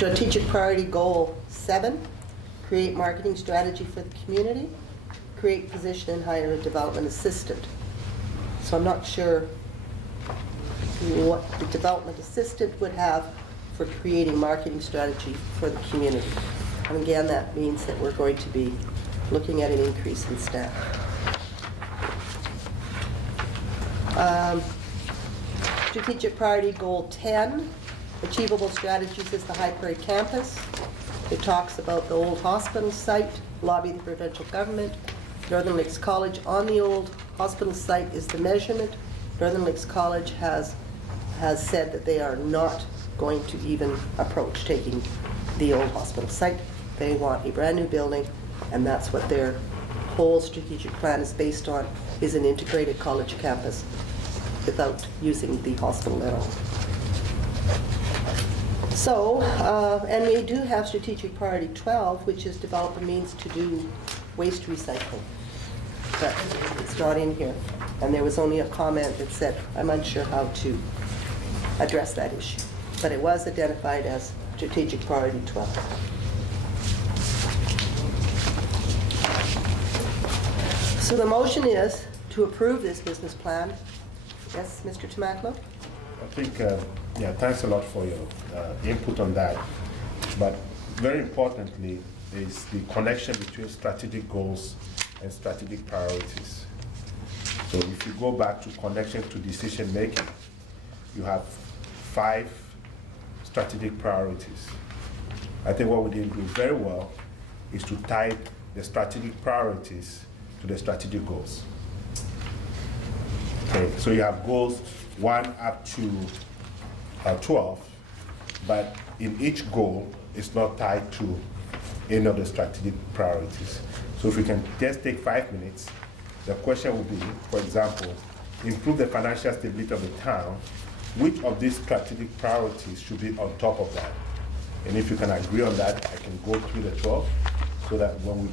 Strategic priority goal 7, create marketing strategy for the community, create position and hire a development assistant. So I'm not sure what the development assistant would have for creating marketing strategy for the community. And again, that means that we're going to be looking at an increase in staff. Strategic priority goal 10, achievable strategies is the High Prairie campus. It talks about the old hospital site, lobby the provincial government. Northern Lakes College on the old hospital site is the measurement. Northern Lakes College has said that they are not going to even approach taking the old hospital site. They want a brand new building, and that's what their whole strategic plan is based on, is an integrated college campus without using the hospital at all. So, and we do have strategic priority 12, which is develop a means to do waste recycling. But it's not in here. And there was only a comment that said, I'm unsure how to address that issue. But it was identified as strategic priority 12. So the motion is to approve this business plan. Yes, Mr. Tomaklo? I think, yeah, thanks a lot for your input on that. But very importantly is the connection between strategic goals and strategic priorities. So if you go back to connection to decision making, you have 5 strategic priorities. I think what we did do very well is to tie the strategic priorities to the strategic goals. Okay, so you have goals 1 up to 12, but in each goal, it's not tied to any of the strategic priorities. So if we can just take 5 minutes, the question will be, for example, improve the financial stability of the town. Which of these strategic priorities should be on top of that? And if you can agree on that, I can go through the 12 so that when we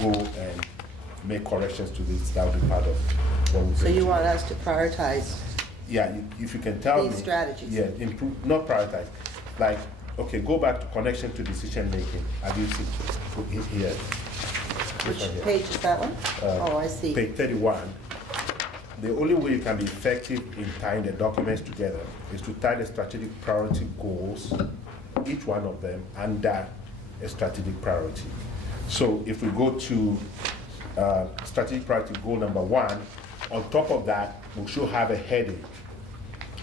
go and make corrections to this, that will be part of what we. So you want us to prioritize? Yeah, if you can tell me. These strategies. Yeah, improve, not prioritize. Like, okay, go back to connection to decision making. Have you seen it here? Which page is that one? Oh, I see. Page 31. The only way you can be effective in tying the documents together is to tie the strategic priority goals, each one of them, under a strategic priority. So if we go to strategic priority goal number 1, on top of that, we should have a heading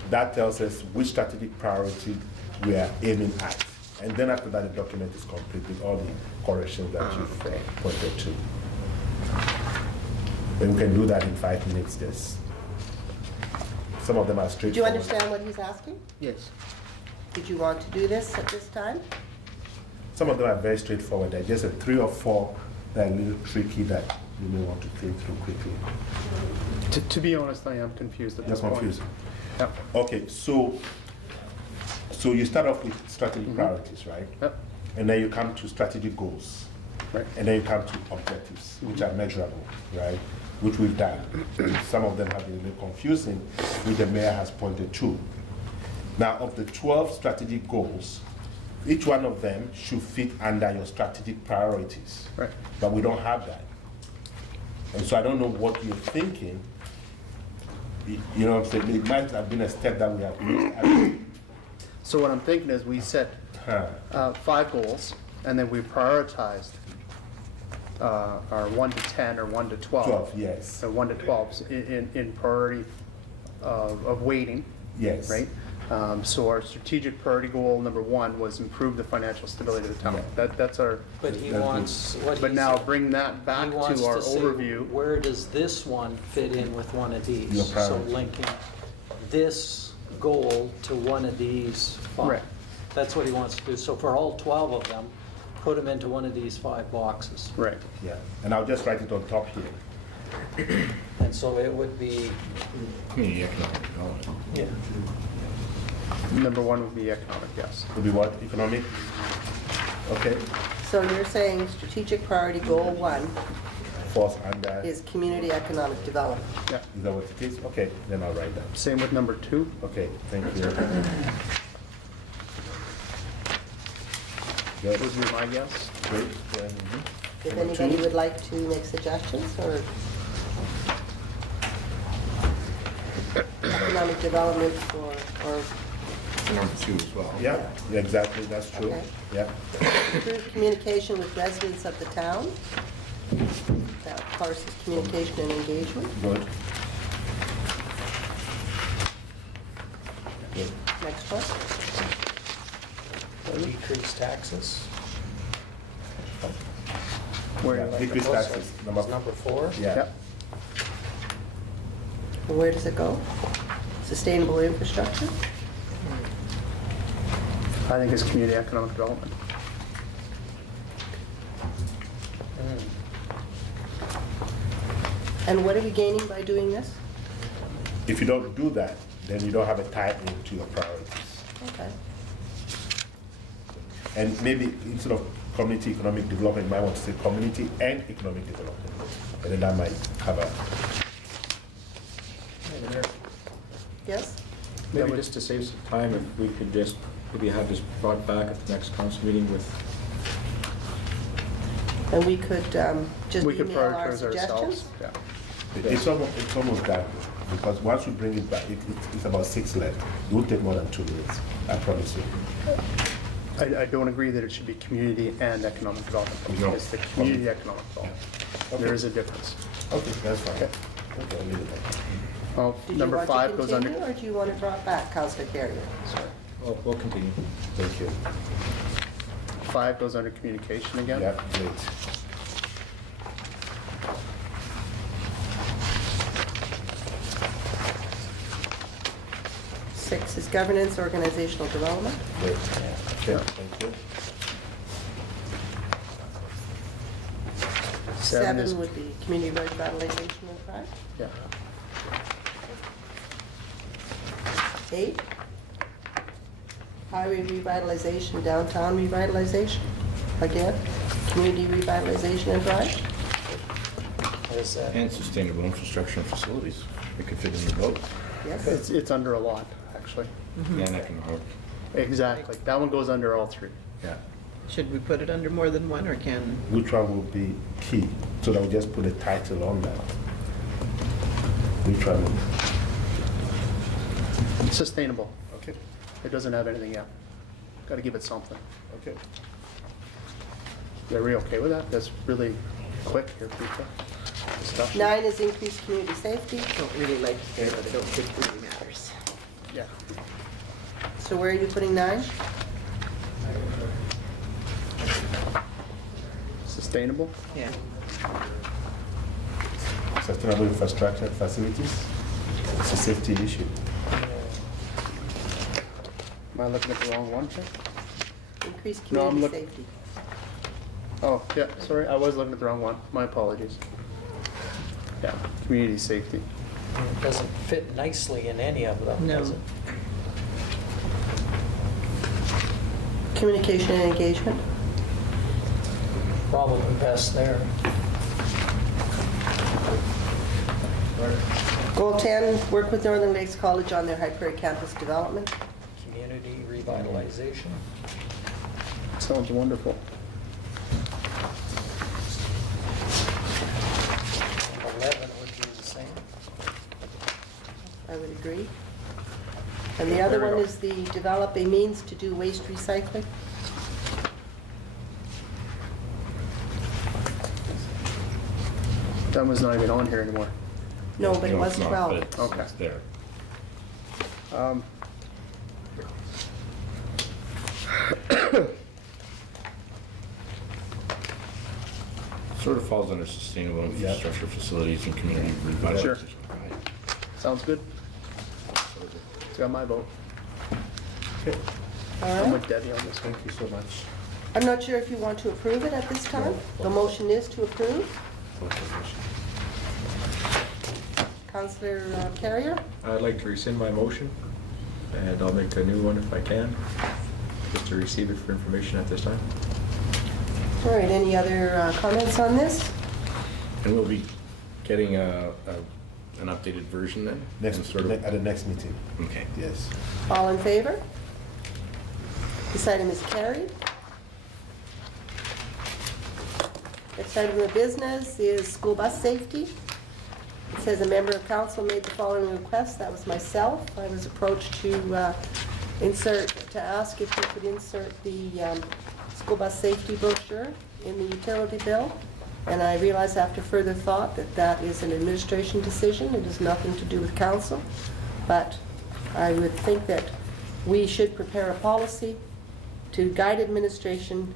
that tells us which strategic priority we are aiming at. And then after that, the document is complete with all the corrections that you've pointed to. Then we can do that in 5 minutes. Just some of them are straightforward. Do you understand what he's asking? Yes. Did you want to do this at this time? Some of them are very straightforward. There are just 3 or 4 that are a little tricky that you may want to clean through quickly. To be honest, I am confused at this point. Confused. Yep. Okay, so you start off with strategic priorities, right? Yep. And then you come to strategic goals. Right. And then you come to objectives, which are measurable, right? Which we've done. Some of them have been a little confusing, which the mayor has pointed to. Now, of the 12 strategic goals, each one of them should fit under your strategic priorities. Right. But we don't have that. And so I don't know what you're thinking. You know what I'm saying? It might have been a step that we have missed. So what I'm thinking is we set 5 goals, and then we prioritized our 1 to 10 or 1 to 12. 12, yes. So 1 to 12 in priority of weighting. Yes. Right. So our strategic priority goal number 1 was improve the financial stability of the town. Yeah. That's our. But he wants, what But he's- now bring that back he to wants our say, overview. where does this one fit in with one of Your these? So priority. linking this goal to one of these 5. Right. That's what he wants to do. So for all 12 of them, put them into one of these 5 boxes. Right. Yeah. And I'll just write it on top here. And so it would be, Community economic development. yeah, Number 1 would be economic, yes. Would be what? Economic? Okay. So you're saying strategic priority goal 1 Falls under. is community economic development. Yeah. Is that what it is? Okay, then I'll write that. Same with number 2. Okay, thank you. Good. would be my guess. Great. If Number anybody two. would like to make suggestions, or economic development or Number 2 as well. Yeah, yeah, exactly, that's true. Okay. Yeah. improve communication with residents of the town. That parses communication and engagement. Good. Good. Next one. Decrease taxes. Where Yeah, you like decrease it. taxes, number It's number 4. Yeah. Yep. Where does it go? Sustainable infrastructure. I think it's community economic development. And what are we gaining by doing this? If you don't do that, then you don't have a tie into your priorities. Okay. And maybe instead of community economic development, you might want to say community and economic development. And then that might have a, Yes? Maybe just to save some time, if we could just maybe have this brought back at the next council meeting with, And we could just We could email our prioritize ourselves. suggestions? Yeah. it's almost done. Because once we bring it back, it's about 6 left. It won't take more than 2 minutes, I promise you. I don't agree that it should be community and economic development. No. It's the community economic development. Okay. There is a difference. Okay, that's fine. Okay. Okay, I'll leave it there. Well, Did you number want to 5 goes under. continue, or do you want it brought back, Councillor Carrier? well, we'll continue. Thank you. 5 goes under communication again. Yeah, great. Six is governance, organizational development. Great. Okay, thank you. 7 is, Seven would be community revitalization and pride. yeah. 8, highway revitalization, downtown revitalization. Again, community revitalization and pride. What is that? And sustainable infrastructure and facilities. It could fit in the boat. Yes? It's under a lot, actually. And economic. Exactly. That one goes under all 3. Yeah. Should we put it under more than one, or can? Which one will be key? So that we just put a title on that. Which one? Sustainable. Okay, It doesn't have anything yet. Got to give it something. okay. Are we okay with that? That's really quick here, people. Discussion. 9 is increased community safety. Don't really like to hear, but I don't think it really matters. Yeah. So where are you putting 9? Sustainable. Yeah. Sustainable infrastructure facilities. It's a safety issue. Am I looking at the wrong one, Chick? Increased No, I'm community look- safety. Oh, yeah, sorry, I was looking at the wrong one. My apologies. Yeah, community safety. It doesn't fit nicely in any of them, No. does it? Communication and engagement. Probably best there. Goal 10, work with Northern Lakes College on their High Prairie campus development. Community revitalization. Sounds wonderful. 11 would be the same. I would agree. And the other one is the develop a means to do waste recycling. That was not even on here anymore. No, but it No, was it's not, 12. but it's- Okay. It's there. Um, Sort of falls under sustainable infrastructure facilities and community revitalization. Sure. Sounds good. It's got my vote. Okay, All I'm right. with Debbie on this one. thank you so much. I'm not sure if you want to approve it at this time. The motion is to approve. Councillor Carrier? I'd like to rescind my motion, and I'll make a new one if I can, just to receive it for information at this time. All right, any other comments on this? And we'll be getting an updated version then? Next, And sort of, at the next meeting, okay. yes. All in favor? This item is carried. Next item of business is school bus safety. It says a member of council made the following request. That was myself. I was approached to ask if we could insert the school bus safety brochure in the utility bill. And I realized after further thought that that is an administration decision. It has nothing to do with council. But I would think that we should prepare a policy to guide administration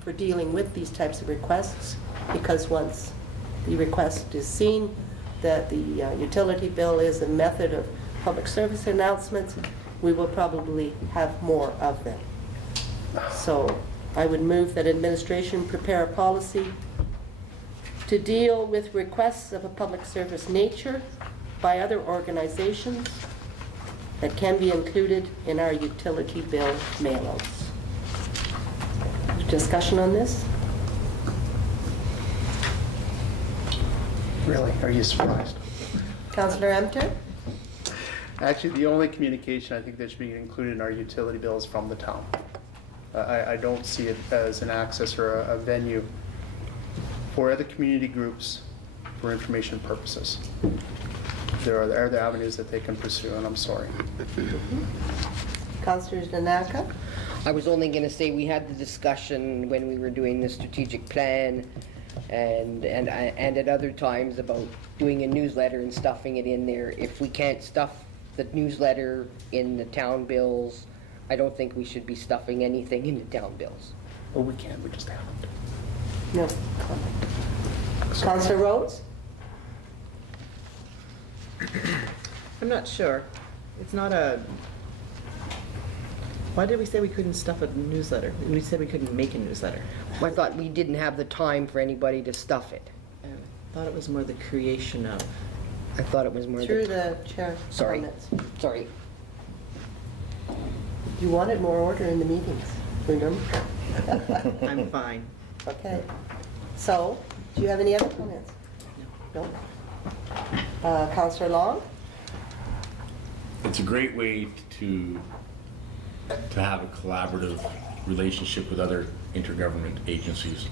for dealing with these types of requests, because once the request is seen that the utility bill is a method of public service announcements, we will probably have more of them. So I would move that administration prepare a policy to deal with requests of a public service nature by other organizations that can be included in our utility bill mailouts. Discussion on this? Really? Are you surprised? Councillor Emter? Actually, the only communication I think that should be included in our utility bill is from the town. I don't see it as an access or a venue for other community groups for information purposes. There are other avenues that they can pursue, and I'm sorry. Councillor Nanaka? I was only going to say we had the discussion when we were doing the strategic plan and at other times about doing a newsletter and stuffing it in there. If we can't stuff the newsletter in the town bills, I don't think we should be stuffing anything in the town bills. Well, we can, we just haven't. No comment. Councillor Rhodes? I'm not sure. It's not a, why did we say we couldn't stuff a newsletter? We said we couldn't make a newsletter. I thought we didn't have the time for anybody to stuff it. I thought it was more the creation of. I thought it was more Through the chair Sorry. comments. Sorry. You wanted more order in the meetings, remember? I'm fine. Okay. So, do you have any other comments? No? Councillor Long? It's a great way to have a collaborative relationship with other intergovernment agencies.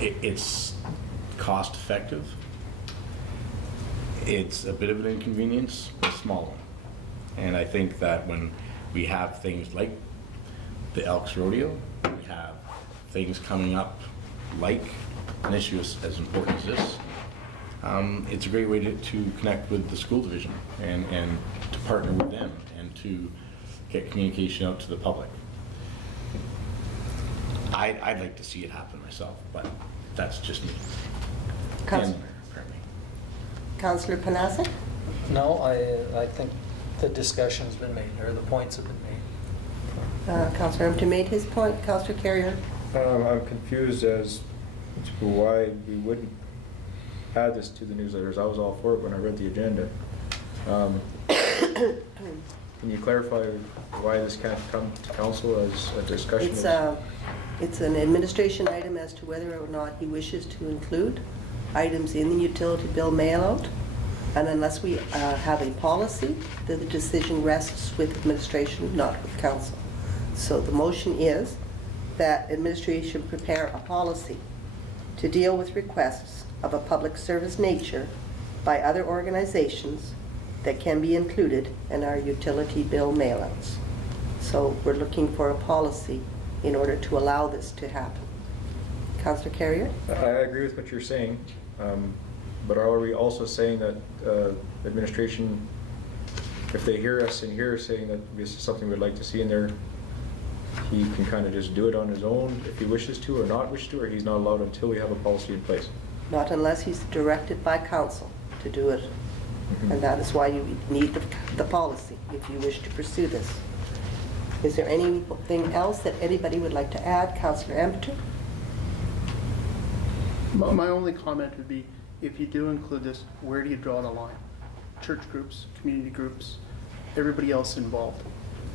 It's cost effective. It's a bit of an inconvenience, but a small one. And I think that when we have things like the Elks Rodeo, we have things coming up like an issue as important as this, it's a great way to connect with the school division and to partner with them and to get communication out to the public. I'd like to see it happen myself, but that's just me. Councillor Panasic? No, I think the discussion's been made, or the points have been made. Councillor Empton made his point. Councillor Carrier? I'm confused as to why we wouldn't add this to the newsletters. I was all for it when I read the agenda. Can you clarify why this can't come to council as a discussion? It's an administration item as to whether or not he wishes to include items in the utility bill mailout. And unless we have a policy, then the decision rests with administration, not with council. So the motion is that administration prepare a policy to deal with requests of a public service nature by other organizations that can be included in our utility bill mailouts. So we're looking for a policy in order to allow this to happen. Councillor Carrier? I agree with what you're saying, but are we also saying that administration, if they hear us and hear us saying that this is something we'd like to see in there, he can kind of just do it on his own if he wishes to or not wish to, or he's not allowed until we have a policy in place? Not unless he's directed by council to do it. And that is why you need the policy if you wish to pursue this. Is there anything else that anybody would like to add? Councillor Empton? My only comment would be, if you do include this, where do you draw the line? Church groups, community groups, everybody else involved.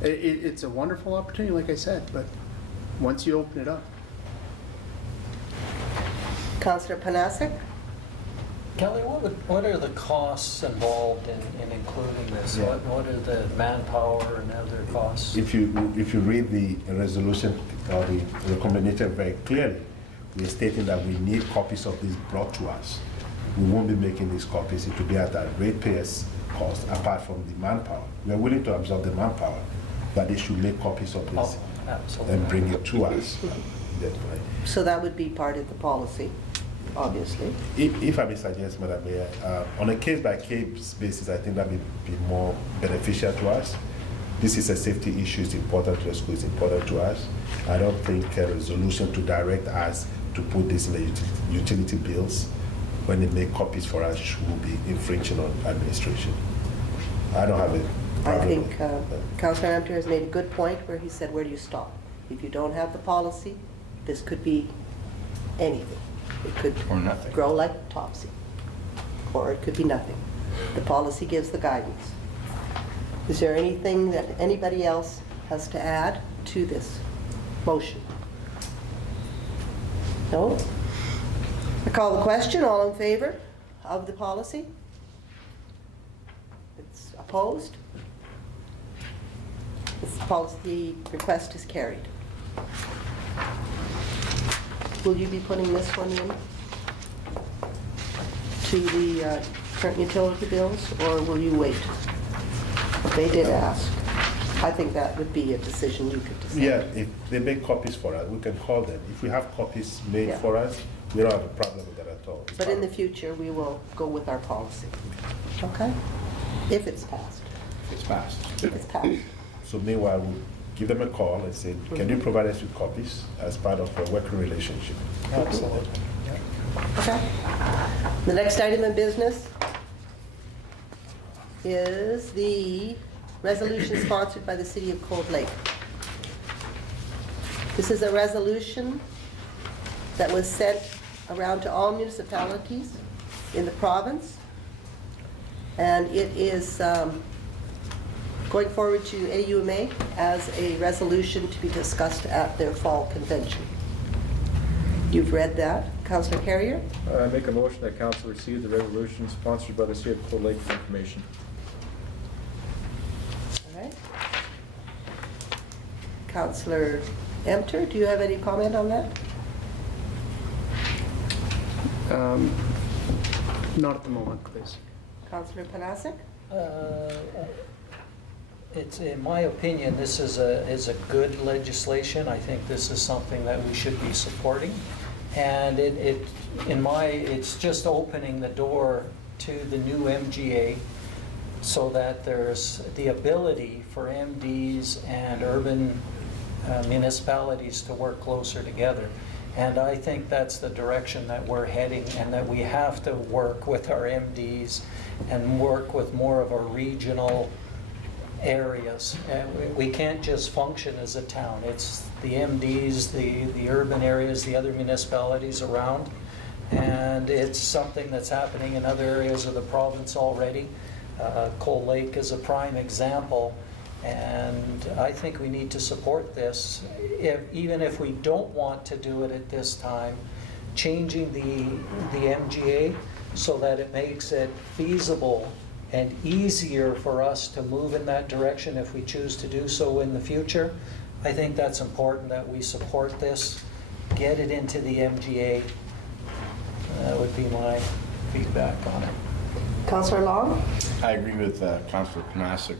It's a wonderful opportunity, like I said, but once you open it up. Councillor Panasic? Kelly, what are the costs involved in including this? Yeah. What are the manpower and other costs? If you read the resolution or the recommendation very clearly, we're stating that we need copies of this brought to us. We won't be making these copies. It will be at a ratepayers cost apart from the manpower. We're willing to absorb the manpower, but they should make copies of this Oh, absolutely. and bring it to us. That's right. So that would be part of the policy, obviously. If I may suggest, Madam Mayor, on a case-by-case basis, I think that would be more beneficial to us. This is a safety issue, it's important to the school, it's important to us. I don't think a resolution to direct us to put this in the utility bills when they make copies for us will be infringing on administration. I don't have a I problem. think Councillor Amter has made a good point where he said, where do you stop? If you don't have the policy, this could be anything. It could Or nothing. grow like topsy, or it could be nothing. The policy gives the guidance. Is there anything that anybody else has to add to this motion? No? I call the question. All in favor of the policy? It's opposed? This policy request is carried. Will you be putting this one in to the current utility bills, or will you wait? They did ask. I think that would be a decision you could decide. Yeah, if they make copies for us, we can call them. If we have copies made Yeah. for us, we don't have a problem with that at all. It's But in the fine. future, we will go with our policy. Okay? If it's passed. It's passed. If it's passed. So meanwhile, we'll give them a call and say, can you provide us with copies as part of a working relationship? Absolutely. Okay. The next item of business is the resolution sponsored by the City of Cold Lake. This is a resolution that was sent around to all municipalities in the province, and it is going forward to AUMA as a resolution to be discussed at their fall convention. You've read that. Councillor Carrier? I make a motion that council receive the resolution sponsored by the City of Cold Lake for information. All right. Councillor Emter, do you have any comment on that? Not at the moment, please. Councillor Panasic? It's, in my opinion, this is a good legislation. I think this is something that we should be supporting. And it's just opening the door to the new MGA so that there's the ability for MDs and urban municipalities to work closer together. And I think that's the direction that we're heading, and that we have to work with our MDs and work with more of our regional areas. We can't just function as a town. It's the MDs, the urban areas, the other municipalities around. And it's something that's happening in other areas of the province already. Cold Lake is a prime example. And I think we need to support this. Even if we don't want to do it at this time, changing the MGA so that it makes it feasible and easier for us to move in that direction if we choose to do so in the future. I think that's important that we support this, get it into the MGA. That would be my feedback on it. Councillor Long? I agree with Councillor Panasic.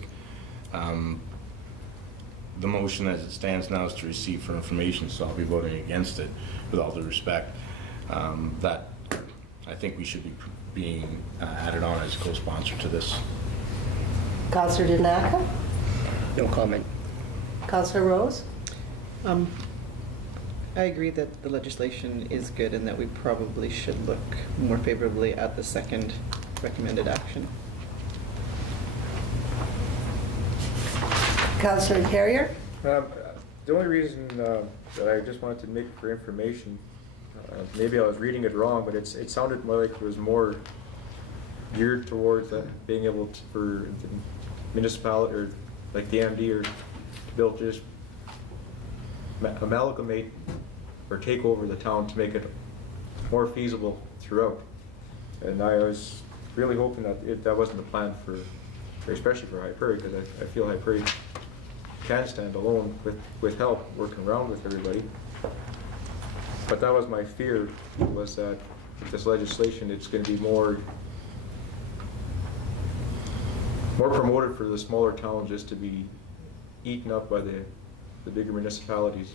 The motion as it stands now is to receive for information, so I'll be voting against it with all due respect. That I think we should be being added on as co-sponsor to this. Councillor Dinaka? No comment. Councillor Rose? I agree that the legislation is good and that we probably should look more favorably at the second recommended action. Councillor Carrier? The only reason that I just wanted to make for information, maybe I was reading it wrong, but it sounded more like it was more geared towards being able to, for the municipality, or like the MD, or to be able to just amalgamate or take over the town to make it more feasible throughout. And I was really hoping that that wasn't the plan for, especially for High Prairie, because I feel High Prairie can stand alone with help, working around with everybody. But that was my fear, was that with this legislation, it's going to be more promoted for the smaller towns just to be eaten up by the bigger municipalities.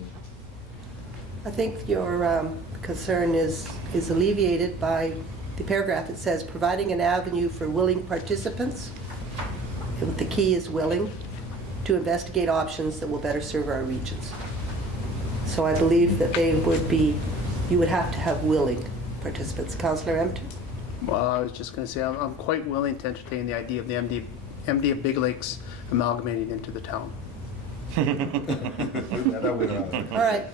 I think your concern is alleviated by the paragraph that says, providing an avenue for willing participants, and the key is willing, to investigate options that will better serve our regions. So I believe that you would have to have willing participants. Councillor Empton? Well, I was just going to say, I'm quite willing to entertain the idea of the MD of Big Lakes amalgamating into the town. All right,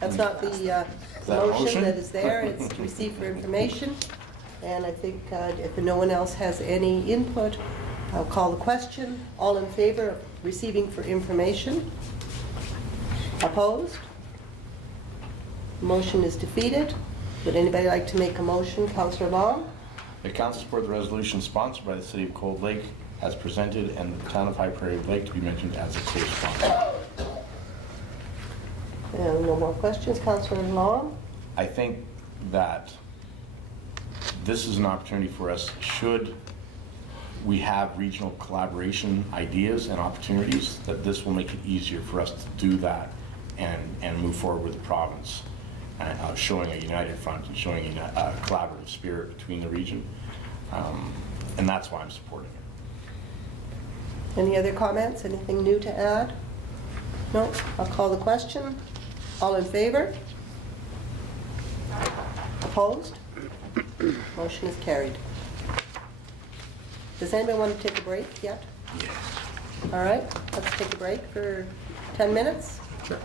that's not the that a motion motion? that is there, it's to receive for information. And I think if no one else has any input, I'll call the question. All in favor of receiving for information? Opposed? Motion is defeated. Would anybody like to make a motion? Councillor Long? The council support the resolution sponsored by the city of Cold Lake as presented and the town of High Prairie would like to be mentioned as a co-sponsor. And no more questions. Councillor Long? I think that this is an opportunity for us, should we have regional collaboration ideas and opportunities, that this will make it easier for us to do that and move forward with the province, showing a united front and showing a collaborative spirit between the region. And that's why I'm supporting it. Any other comments? Anything new to add? No? I'll call the question. All in favor? Opposed? Motion is carried. Does anybody want to take a break yet? Yes. All right, let's take a break for 10 minutes. Sure.